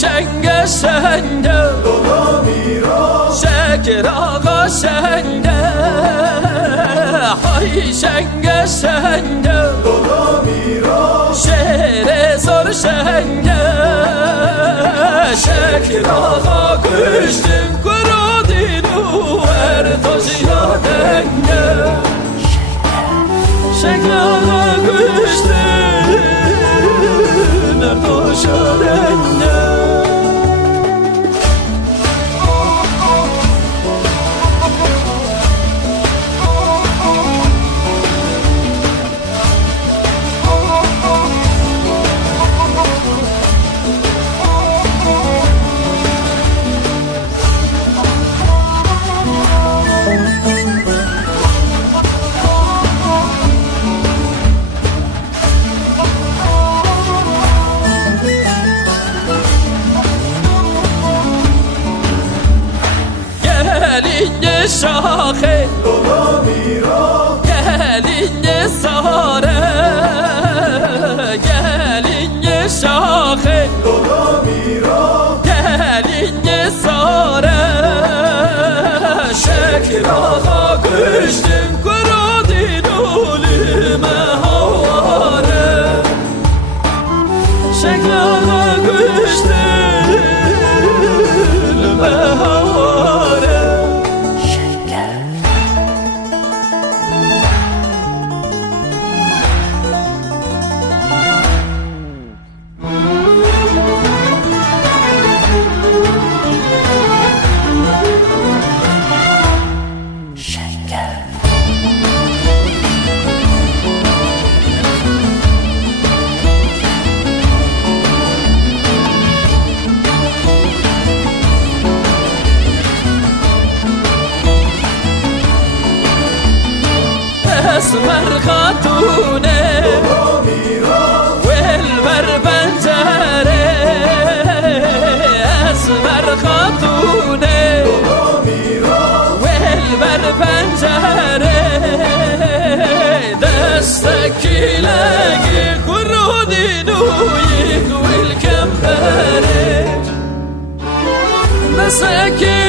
şenge sende, Şekir ağa sende, hay şenge sende, şehre zor sende. Şekir ağa kıştın kuru dinu ertozya denge. Şekir ağa kıştın ertozya denge. Gelince şahe, gelince sare, gelince şahe, gelince sare. Şekir ağa kıştın kuru dinulime havare. Şekir ağa kıştın lime havare. اسمر خاتونه والبر بنجره اسمر خاتونه والبر بنجره دستك لاقي كرودين ويك والكمبره مساكين